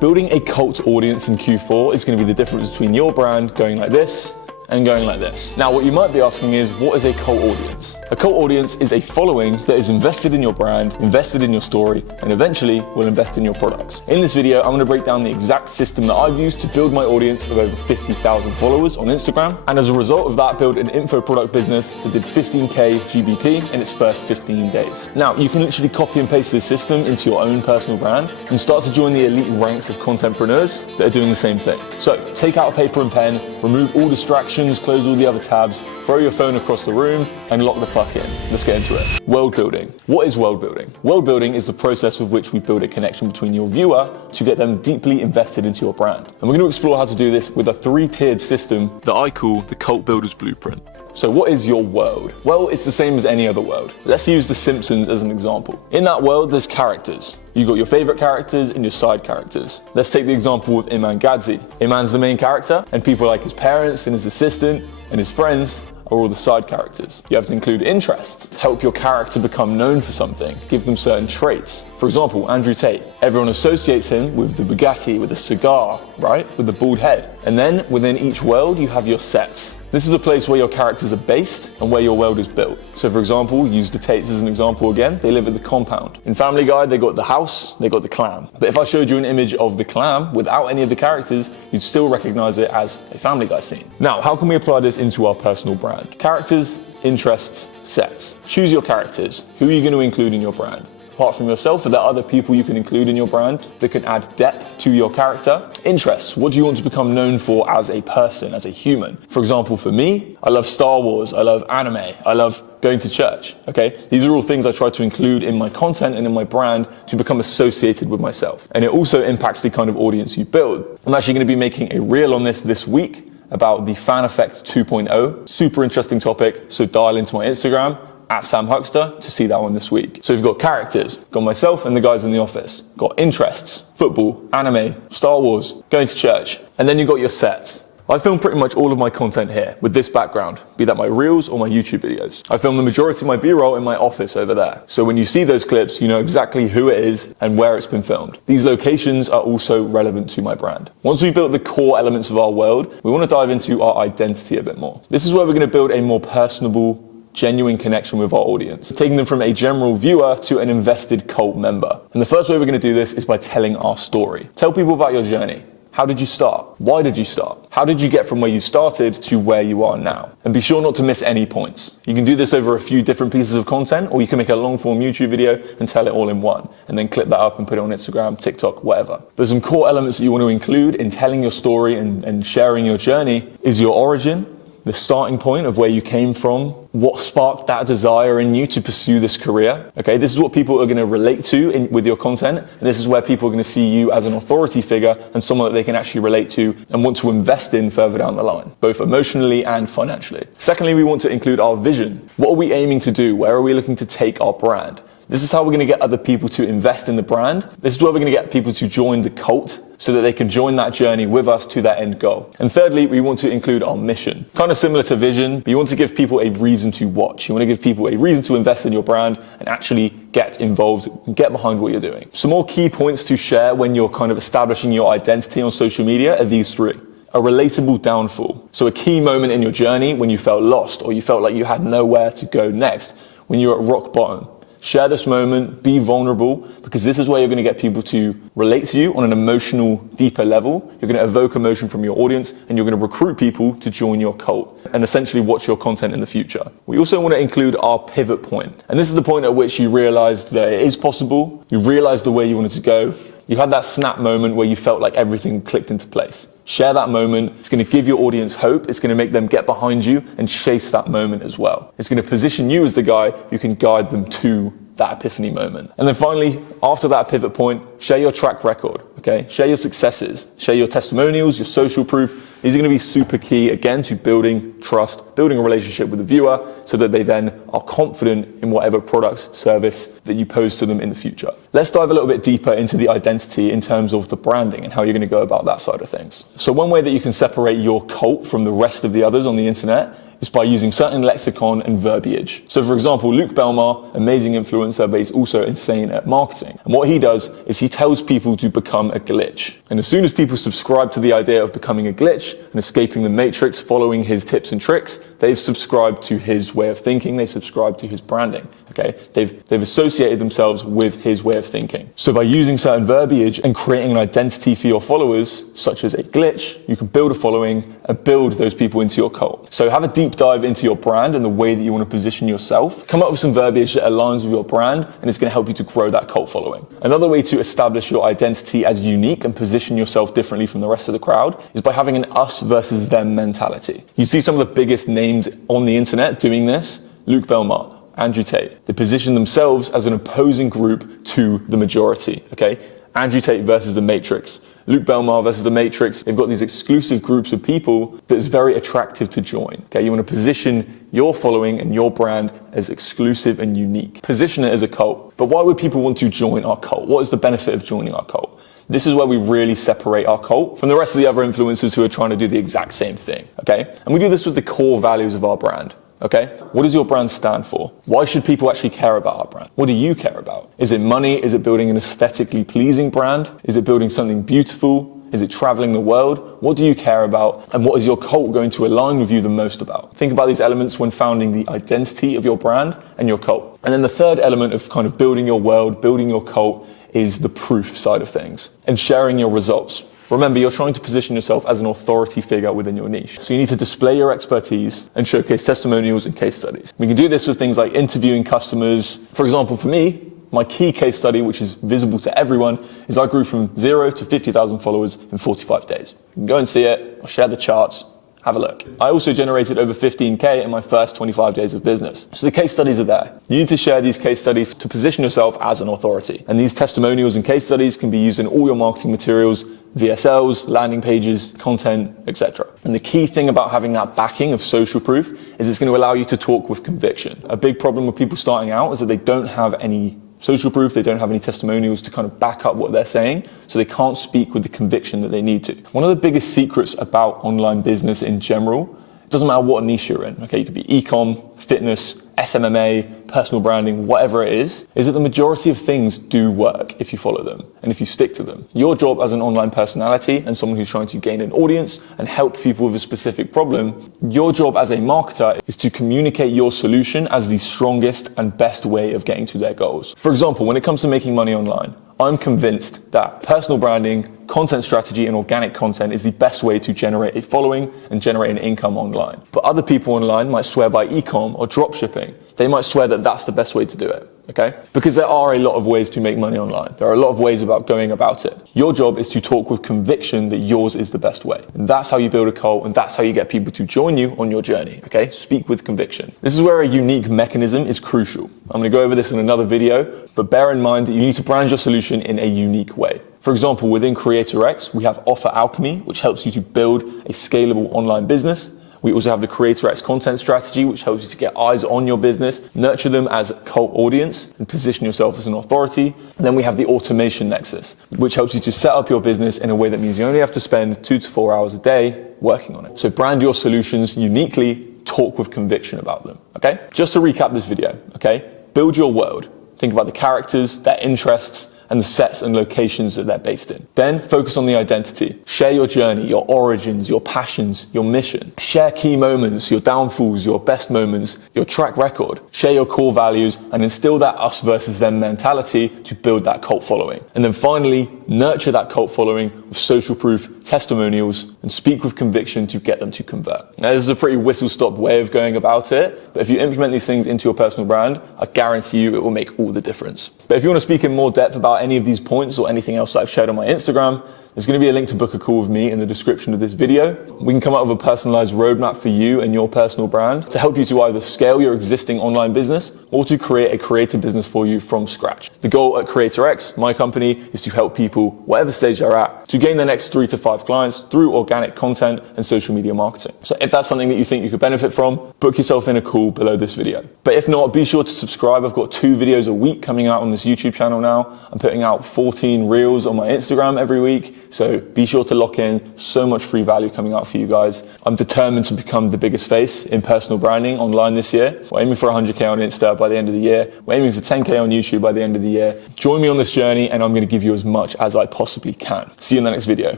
Building a cult audience in Q4 is going to be the difference between your brand going like this and going like this. Now, what you might be asking is, what is a cult audience? A cult audience is a following that is invested in your brand, invested in your story, and eventually will invest in your products. In this video, I'm gonna break down the exact system that I've used to build my audience of over 50,000 followers on Instagram, and as a result of that, build an info product business that did 15K GBP in its first 15 days. Now, you can literally copy and paste this system into your own personal brand and start to join the elite ranks of contentpreneurs that are doing the same thing. So, take out a paper and pen, remove all distractions, close all the other tabs, throw your phone across the room, and lock the fuck in. Let's get into it. World building. What is world building? World building is the process with which we build a connection between your viewer to get them deeply invested into your brand. And we're going to explore how to do this with a 3-tiered system that I call the Cult Builder's Blueprint. So what is your world? Well, it's the same as any other world. Let's use The Simpsons as an example. In that world, there's characters. You've got your favorite characters and your side characters. Let's take the example of Iman Gadzhi. Iman's the main character, and people like his parents and his assistant and his friends are all the side characters. You have to include interests to help your character become known for something, give them certain traits. For example, Andrew Tate. Everyone associates him with the Bugatti, with a cigar, right? With the bald head. And then within each world, you have your sets. This is a place where your characters are based and where your world is built. So for example, use the Tates as an example again, they live at the compound. In Family Guy, they got the house, they got the clam. But if I showed you an image of the clam without any of the characters, you'd still recognize it as a Family Guy scene. Now, how can we apply this into our personal brand? Characters, interests, sets. Choose your characters. Who are you going to include in your brand? Apart from yourself, are there other people you can include in your brand that can add depth to your character? Interests. What do you want to become known for as a person, as a human? For example, for me, I love Star Wars, I love anime, I love going to church, okay? These are all things I try to include in my content and in my brand to become associated with myself. And it also impacts the kind of audience you build. I'm actually going to be making a reel on this week about the Fan Effect 2.0. Super interesting topic, so dial into my Instagram, @SamHuckster, to see that one this week. So we've got characters, got myself and the guys in the office, got interests, football, anime, Star Wars, going to church, and then you've got your sets. I film pretty much all of my content here with this background, be that my reels or my YouTube videos. I film the majority of my B-roll in my office over there. So when you see those clips, you know exactly who it is and where it's been filmed. These locations are also relevant to my brand. Once we've built the core elements of our world, we want to dive into our identity a bit more. This is where we're going to build a more personable, genuine connection with our audience, taking them from a general viewer to an invested cult member. And the first way we're going to do this is by telling our story. Tell people about your journey. How did you start? Why did you start? How did you get from where you started to where you are now? And be sure not to miss any points. You can do this over a few different pieces of content, or you can make a long form YouTube video and tell it all in one, and then clip that up and put it on Instagram, TikTok, whatever. There's some core elements that you want to include in telling your story and sharing your journey is your origin, the starting point of where you came from, what sparked that desire in you to pursue this career. Okay, this is what people are going to relate to with your content, and this is where people are going to see you as an authority figure and someone that they can actually relate to and want to invest in further down the line, both emotionally and financially. Secondly, we want to include our vision. What are we aiming to do? Where are we looking to take our brand? This is how we're going to get other people to invest in the brand. This is where we're going to get people to join the cult so that they can join that journey with us to that end goal. And thirdly, we want to include our mission. Kind of similar to vision, but you want to give people a reason to watch. You want to give people a reason to invest in your brand and actually get involved and get behind what you're doing. Some more key points to share when you're kind of establishing your identity on social media are these 3. A relatable downfall. So a key moment in your journey when you felt lost or you felt like you had nowhere to go next, when you're at rock bottom. Share this moment, be vulnerable, because this is where you're going to get people to relate to you on an emotional, deeper level. You're going to evoke emotion from your audience, and you're going to recruit people to join your cult and essentially watch your content in the future. We also want to include our pivot point. And this is the point at which you realized that it is possible, you realized the way you wanted to go, you had that snap moment where you felt like everything clicked into place. Share that moment. It's going to give your audience hope. It's going to make them get behind you and chase that moment as well. It's going to position you as the guy who can guide them to that epiphany moment. And then finally, after that pivot point, share your track record, okay? Share your successes, share your testimonials, your social proof. These are going to be super key, again, to building trust, building a relationship with the viewer so that they then are confident in whatever product, service that you pose to them in the future. Let's dive a little bit deeper into the identity in terms of the branding and how you're going to go about that side of things. So one way that you can separate your cult from the rest of the others on the internet is by using certain lexicon and verbiage. So for example, Luke Belmar, amazing influencer, but he's also insane at marketing. And what he does is he tells people to become a glitch. And as soon as people subscribe to the idea of becoming a glitch and escaping the matrix, following his tips and tricks, they've subscribed to his way of thinking, they've subscribed to his branding. Okay, they've associated themselves with his way of thinking. So by using certain verbiage and creating an identity for your followers, such as a glitch, you can build a following and build those people into your cult. So have a deep dive into your brand and the way that you want to position yourself. Come up with some verbiage that aligns with your brand, and it's going to help you to grow that cult following. Another way to establish your identity as unique and position yourself differently from the rest of the crowd is by having an us versus them mentality. You see some of the biggest names on the internet doing this: Luke Belmar, Andrew Tate. They position themselves as an opposing group to the majority, okay? Andrew Tate versus the Matrix. Luke Belmar versus the Matrix. They've got these exclusive groups of people that is very attractive to join, okay? You want to position your following and your brand as exclusive and unique. Position it as a cult. But why would people want to join our cult? What is the benefit of joining our cult? This is where we really separate our cult from the rest of the other influencers who are trying to do the exact same thing, okay? And we do this with the core values of our brand. Okay? What does your brand stand for? Why should people actually care about our brand? What do you care about? Is it money? Is it building an aesthetically pleasing brand? Is it building something beautiful? Is it traveling the world? What do you care about? And what is your cult going to align with you the most about? Think about these elements when founding the identity of your brand and your cult. And then the third element of kind of building your world, building your cult, is the proof side of things and sharing your results. Remember, you're trying to position yourself as an authority figure within your niche. So you need to display your expertise and showcase testimonials and case studies. We can do this with things like interviewing customers. For example, for me, my key case study, which is visible to everyone, is I grew from 0 to 50,000 followers in 45 days. You can go and see it. I'll share the charts. Have a look. I also generated over 15K in my first 25 days of business. So the case studies are there. You need to share these case studies to position yourself as an authority. And these testimonials and case studies can be used in all your marketing materials, VSLs, landing pages, content, etc. And the key thing about having that backing of social proof is it's going to allow you to talk with conviction. A big problem with people starting out is that they don't have any social proof, they don't have any testimonials to kind of back up what they're saying, so they can't speak with the conviction that they need to. One of the biggest secrets about online business in general, it doesn't matter what niche you're in, okay? You could be e-com, fitness, SMMA, personal branding, whatever it is that the majority of things do work if you follow them and if you stick to them. Your job as an online personality and someone who's trying to gain an audience and help people with a specific problem, your job as a marketer is to communicate your solution as the strongest and best way of getting to their goals. For example, when it comes to making money online, I'm convinced that personal branding, content strategy, and organic content is the best way to generate a following and generate an income online. But other people online might swear by e-com or dropshipping. They might swear that that's the best way to do it, okay? Because there are a lot of ways to make money online. There are a lot of ways about going about it. Your job is to talk with conviction that yours is the best way. And that's how you build a cult, and that's how you get people to join you on your journey, okay? Speak with conviction. This is where a unique mechanism is crucial. I'm gonna go over this in another video, but bear in mind that you need to brand your solution in a unique way. For example, within CreatorX, we have Offer Alchemy, which helps you to build a scalable online business. We also have the CreatorX content strategy, which helps you to get eyes on your business, nurture them as a cult audience, and position yourself as an authority. And then we have the automation nexus, which helps you to set up your business in a way that means you only have to spend 2 to 4 hours a day working on it. So brand your solutions uniquely, talk with conviction about them, okay? Just to recap this video, okay? Build your world. Think about the characters, their interests, and the sets and locations that they're based in. Then focus on the identity. Share your journey, your origins, your passions, your mission. Share key moments, your downfalls, your best moments, your track record. Share your core values and instill that us versus them mentality to build that cult following. And then finally, nurture that cult following with social proof, testimonials, and speak with conviction to get them to convert. Now, this is a pretty whistle-stop way of going about it, but if you implement these things into your personal brand, I guarantee you it will make all the difference. But if you want to speak in more depth about any of these points or anything else that I've shared on my Instagram, there's going to be a link to book a call with me in the description of this video. We can come up with a personalized roadmap for you and your personal brand to help you to either scale your existing online business or to create a creative business for you from scratch. The goal at CreatorX, my company, is to help people, whatever stage they're at, to gain their next 3 to 5 clients through organic content and social media marketing. So if that's something that you think you could benefit from, book yourself in a call below this video. But if not, be sure to subscribe. I've got 2 videos a week coming out on this YouTube channel now. I'm putting out 14 reels on my Instagram every week. So be sure to lock in. So much free value coming out for you guys. I'm determined to become the biggest face in personal branding online this year. We're aiming for 100K on Insta by the end of the year. We're aiming for 10K on YouTube by the end of the year. Join me on this journey and I'm going to give you as much as I possibly can. See you in the next video.